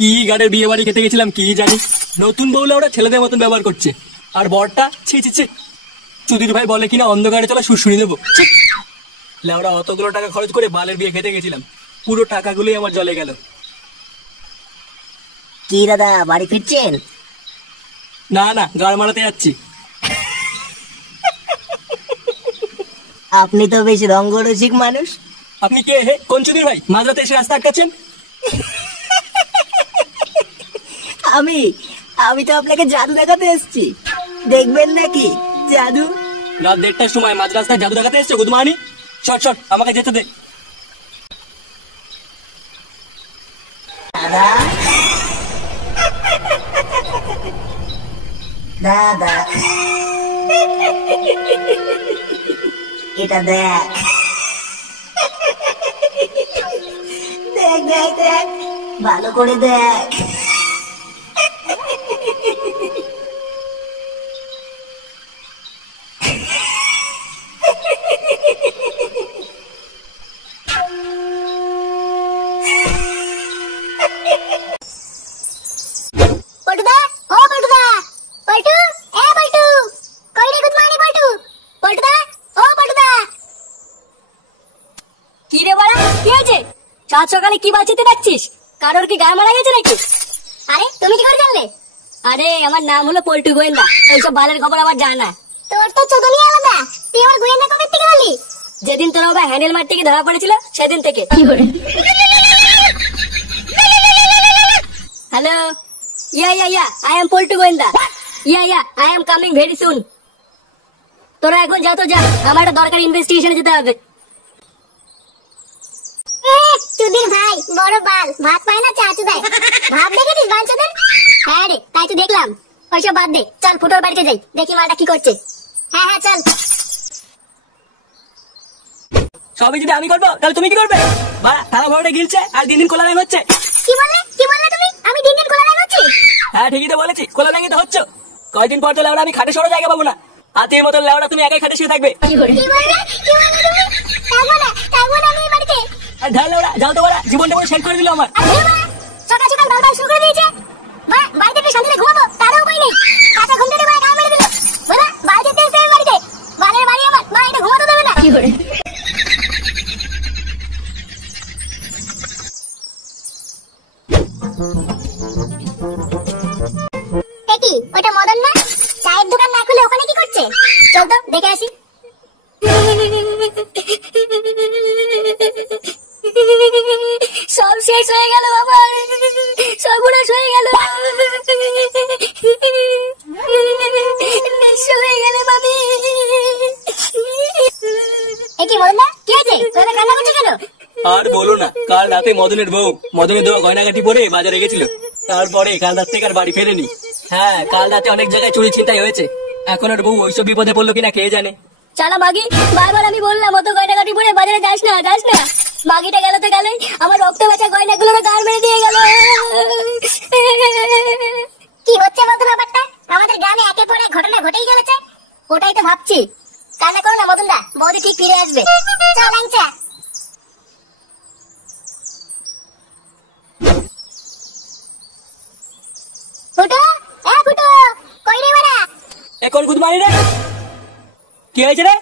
কি গাড়ির বিয়ে বাড়ি খেতে গেছিলাম কি জানি, নতুন বউলা ওরা ছেলেদের মতন ব্যবহার করছে। আর বরটা ছি ছি ছি, চুদির ভাই বলে কিনা অন্ধকারে চলা শুশুনি দেবো। লেওরা অতগুলো টাকা খরচ করে বালের বিয়ে খেতে গেছিলাম, পুরো টাকাগুলোই আমার জলে গেল। কি দাদা বাড়ি ফিরছেন? না না, গাড় মারাতে যাচ্ছি। আপনি তো বেশ রঙ্গরসিক মানুষ। আপনি কে হে? কোন চুদির ভাই মাঝরাতে এসে রাস্তা আটকাচ্ছেন? আমি আমি তো আপনাকে জাদু দেখাতে এসেছি, দেখবেন নাকি জাদু? রাত 1:30টার সময় মাঝ রাস্তায় জাদু দেখাতে এসছো গুদমানি? শট শট, আমাকে যেতে দে। দাদা দাদা এটা দেখ, দেখ দেখ দেখ, ভালো করে দেখ। সাত সকালে কি বাঁচিতে ডাকছিস? কারোর কি গায়ে মারা গেছে নাকি? আরে তুমি কি করে জানলে? আরে আমার নাম হলো পল্টু গোয়েন্দা, ওইসব বালের খবর আমার জানা। তোর তো চোদনি আলাদা, তুই আমার গোয়েন্দা কবে থেকে হলি? যেদিন তোর বাবা হ্যান্ডেল মার থেকে ধরা পড়েছিল সেদিন থেকে। Hello, yeah I am Poltu গোয়েন্দা। Yeah I am coming very soon. তোরা এখন যা তো যা, আমার একটা দরকারি ইনভেস্টিগেশনে যেতে হবে। চুদির ভাই বড় বাল, ভাত পায় না চাচু দেয়। ভাব দেখেছিস বাঞ্চদের? হ্যাঁ রে, তাই তো দেখলাম। ওইসব বাদ দে, চল ফুটোর বাড়িতে যাই, দেখি মালটা কি করছে। হ্যাঁ হ্যাঁ চল। সবই যদি আমি করবো তাহলে তুমি কি করবে? বাড়া থানা ভরাটা গিলছে আর দিন দিন কোলা ব্যাং হচ্ছে। কি বললে তুমি? আমি দিন দিন খোলা লাগাচ্ছি? হ্যাঁ ঠিকই তো বলেছি, কোলা ব্যাংই তো হচ্ছ। কয়দিন পর তো লেওড়া আমি খাটে সরো জায়গা পাবো না। হাতের মতন লেওড়া তুমি একাই খাটে শুয়ে থাকবে। কি বললে তুমি? থাকবো না আমি এই বাড়িতে। আর ঢাল লেওড়া যাও তো, বাড়া জীবনটা পুরো শেষ করে দিল আমার। সকাল সকাল বারবার শুরু করে দিয়েছে। বাড়িতে একটু শান্তিতে ঘুমাবো তারও উপায় নেই। কাঁচা ঘুম থেকে গায়ে মেরে দিল। বাড়িতে তেল তেল বাড়িতে, বালের বাড়ি আমার, বাড়িতে ঘুমাতে দেবে না। কি ওটা মদন না? চায়ের দোকান না খুলে ওখানে কি করছে? চল তো দেখে আসি। সব শেষ হয়ে গেল আমার, সর্বনাশ হয়ে গেল, নিঃস্ব হয়ে গেল আমি। কি মদন না, কি হয়েছে? তোরা কান্না করছো কেন? আর বলো না, কাল রাতে মদনের বউ মদনের দেওয়া গয়নাগাটি পরে বাজারে গেছিল, তারপরে কাল রাত থেকে আর বাড়ি ফেরেনি। হ্যাঁ, কাল রাতে অনেক জায়গায় চুরি ছিনতাই হয়েছে। এখন আর বউ ওইসব বিপদে পড়লো কিনা কে জানে। চালা মাগি, বারবার আমি বললাম অত গয়নাগাটি পরে বাজারে যাস না। মাগিটা গেল তো গেলই, আমার রক্ত বাঁচা গয়নাগুলো গাল মেরে দিয়ে গেল। কি হচ্ছে বলতো ব্যাপারটা? আমাদের গ্রামে একের পর এক ঘটনা ঘটেই চলেছে। ওটাই তো ভাবছি। কান্না করো না মদনদা, বৌদি ঠিক ফিরে আসবে। চল আংচা। ফুটো, ফুটো, কই রে বাড়া? এখন গুদমানি রে, কি হয়েছে রে?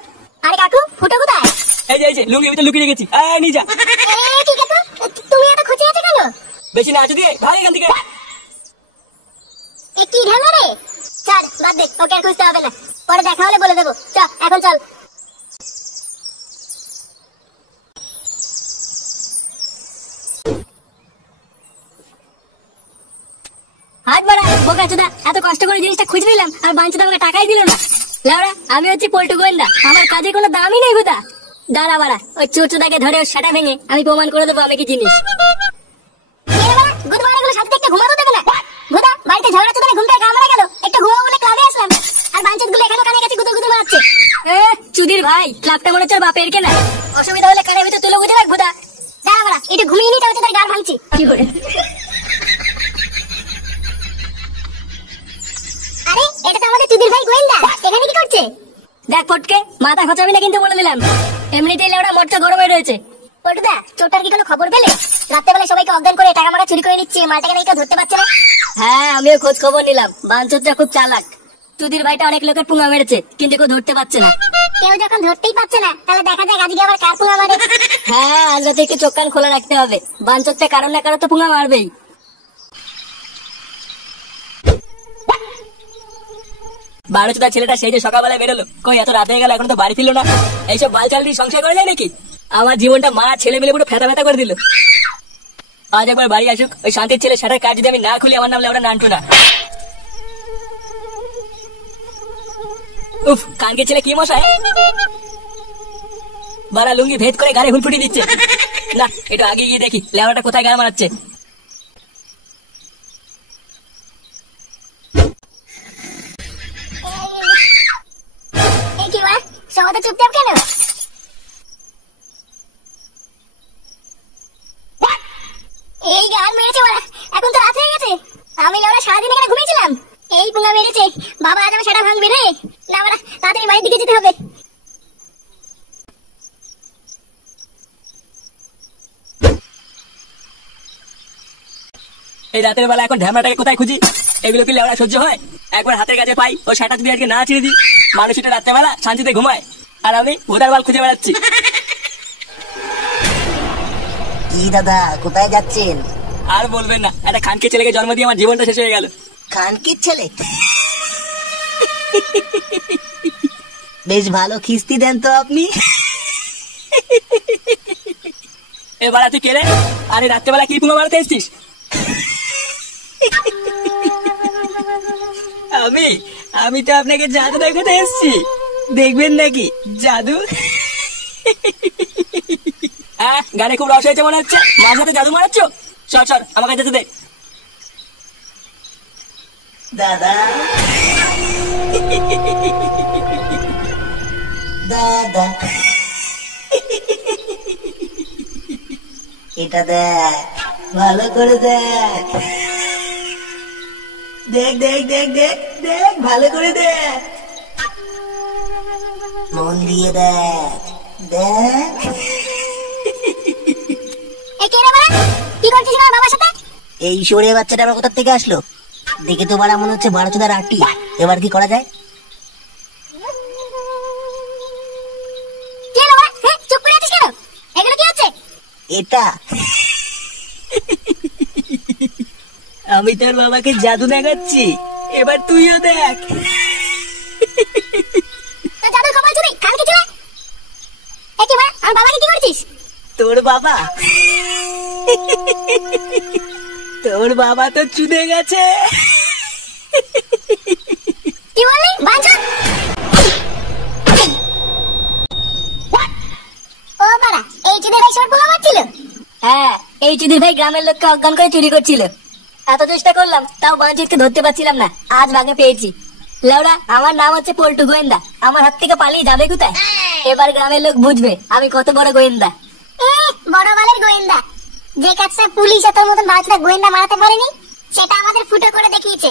আরে কাকু, ফুটো কোথায়? এই যে লুঙ্গি ভিতরে লুকিয়ে রেখেছি, নিয়ে যা। ঠিক আছে, তুমি এত খুঁজে আছো কেন? বেশি না আছে দিয়ে ভাই এখান থেকে। কি ঢাঙ্গা রে? চল বাদ দে, ওকে আর খুঁজতে হবে না, পরে দেখা হলে বলে দেবো। চল এখন চল। হাত বাড়া বোকা চোদা, এত কষ্ট করে জিনিসটা খুঁজে নিলাম আর বাঞ্চোদা আমাকে টাকাই দিল না। লাউড়া, আমি হচ্ছি পল্টু গোয়েন্দা, আমার কাজে কোনো দামই নেই হুদা। দাঁড়া বাড়া, ওই চোরচোদাকে ধরে ওর সেটা ভেঙে আমি প্রমাণ করে দেবো আমি কি জিনিস। ঘুমাতে দেবে না ভুদা, বাড়িতে ঝগড়া চোদা ঘুম থেকে গা মারা গেল, একটু ঘুমাবো বলে ক্লাবে আসলাম, আর বাঞ্চত গুলো এখানে কানে কাছে গুদো গুদো মারছে। চুদির ভাই, ক্লাবটা মনে হচ্ছে বাপের কেনা, অসুবিধা হলে কানের ভিতরে তুলে বুঝে রাখ ভুদা। দাঁড়া বাড়া, একটু ঘুমিয়ে নিতে হচ্ছে, তার গাড় ভাঙছি। কি করে? আরে এটা তো আমাদের চুদির ভাই গোয়েন্দা, এখানে কি করছে? দেখ ফটকে, মাথা খচাবি না কিন্তু বলে দিলাম। এমনিতেই লেওড়া মোটটা গরম হয়ে রয়েছে। পল্টুদা, চোরটার কি কোনো খবর পেলে? রাত্রেবেলা সবাইকে অজ্ঞান করে টাকা মারা চুরি করে নিচ্ছে, মালটাকে নাকি কেউ ধরতে পারছে না। হ্যাঁ, আমিও খোঁজ খবর নিলাম। বাঞ্চোরটা খুব চালাক। চুদির ভাইটা অনেক লোকের পুঙা মেরেছে, কিন্তু কেউ ধরতে পারছে না। কেউ যখন ধরতেই পারছে না, তাহলে দেখা যাক আজকে আবার কার পুঙা মারে। হ্যাঁ, আজ রাতে একটু চোখ কান খোলা রাখতে হবে। বাঞ্চোরটা কারো না কারো তো পুঙা মারবেই। বারোচোদা ছেলেটা সেই যে সকালবেলায় বেরোলো, কই এত রাত হয়ে গেল এখনো তো বাড়ি ফিরলো না। এইসব বালচাল দিয়ে সংসার করা যায় নাকি? আমার জীবনটা মা ছেলে মিলে পুরো ফেতা ফেতা করে দিল। আজ একবার বাড়ি আসুক, ওই শান্তির ছেলে সেটার কাজ যদি আমি না খুলি, আমার নাম লেওড়া নান্টু না। উফ, কানকে ছেলে কি মশাই, বারা লুঙ্গি ভেদ করে গাড়ি হুলফুটি দিচ্ছে। না, একটু আগে গিয়ে দেখি লেওড়াটা কোথায় গায়ে মারাচ্ছে। এই কি মা, সবাই তো চুপচাপ কেন? এই গান মেরেছে ওরা, এখন তো রাত হয়ে গেছে। আমি লেওরা সারাদিন এখানে ঘুমিয়েছিলাম, এই পুঙ্গা মেরেছে। বাবা, আজ আমার সেটা ভাঙবে রে। না বাড়া, তাড়াতাড়ি বাড়ির দিকে যেতে হবে। এই রাতের বেলা এখন ঢ্যামড়াটাকে কোথায় খুঁজি? এগুলো কি লেওড়া সহ্য হয়? একবার হাতের কাছে পাই, ও সেটা যদি আজকে না ছিঁড়ে দিই, মানুষ এটা রাত্রেবেলা শান্তিতে ঘুমায়, আর আমি ভোটার বাল খুঁজে বেড়াচ্ছি। কি দাদা, কোথায় যাচ্ছেন? আর বলবেন না, একটা খানকে ছেলেকে জন্ম দিয়ে আমার জীবনটা শেষ হয়ে গেল। খানকির ছেলে? বেশ ভালো খিস্তি দেন তো আপনি। এবার তুই কে রে? আরে রাত্রেবেলা কি পুঙ্গা মারাতে এসছিস? আমি তো আপনাকে জাদু দেখাতে এসছি, দেখবেন নাকি জাদু? হ্যাঁ, গানে খুব রস হয়েছে মনে হচ্ছে, মাঝ হাতে জাদু মারাচ্ছ। সর সর, আমাকে যেতে দে। দাদা দাদা, এটা দেখ, ভালো করে দেখ, দেখ দেখ দেখ দেখ দেখ, ভালো করে দেখ, মন দিয়ে দেখ, দেখ। এই কে রে বাড়া? কি করছিস আমার বাবার সাথে? এই শোরে বাচ্চাটা আবার কোথা থেকে আসলো? দেখে তো বাড়া মনে হচ্ছে বারোচোদার আটটি। এবার কি করা যায়? কি হলো বাড়া? হ্যাঁ, চুপ করে আছিস কেন? এগুলো কি হচ্ছে? এটা আমি তোর বাবাকে জাদু দেখাচ্ছি, এবার তুইও দেখ। তো জাদুর খবর চুরি, কালকে চলে। এই কি বাড়া, আমার বাবাকে কি করছিস? তোর বাবা? তোর বাবা তো চুদে গেছে। কি বললি বাঞ্চোত? ও বাড়া, এই চুদির ভাই সবার পোঙা মারছিল? হ্যাঁ, এই চুদির ভাই গ্রামের লোককে অজ্ঞান করে চুরি করছিল। এত চেষ্টা করলাম, তাও বাঞ্চোতকে ধরতে পারছিলাম না। আজ ভাগে পেয়েছি। লেওড়া, আমার নাম হচ্ছে পল্টু গোয়েন্দা। আমার হাত থেকে পালিয়ে যাবে কোথায়? এবার গ্রামের লোক বুঝবে আমি কত বড় গোয়েন্দা। বড় বালের গোয়েন্দা। যে কাজটা পুলিশ তোর মতন বাচ্চা গোয়েন্দা মারাতে পারেনি, সেটা আমাদের ফুটো করে দেখিয়েছে।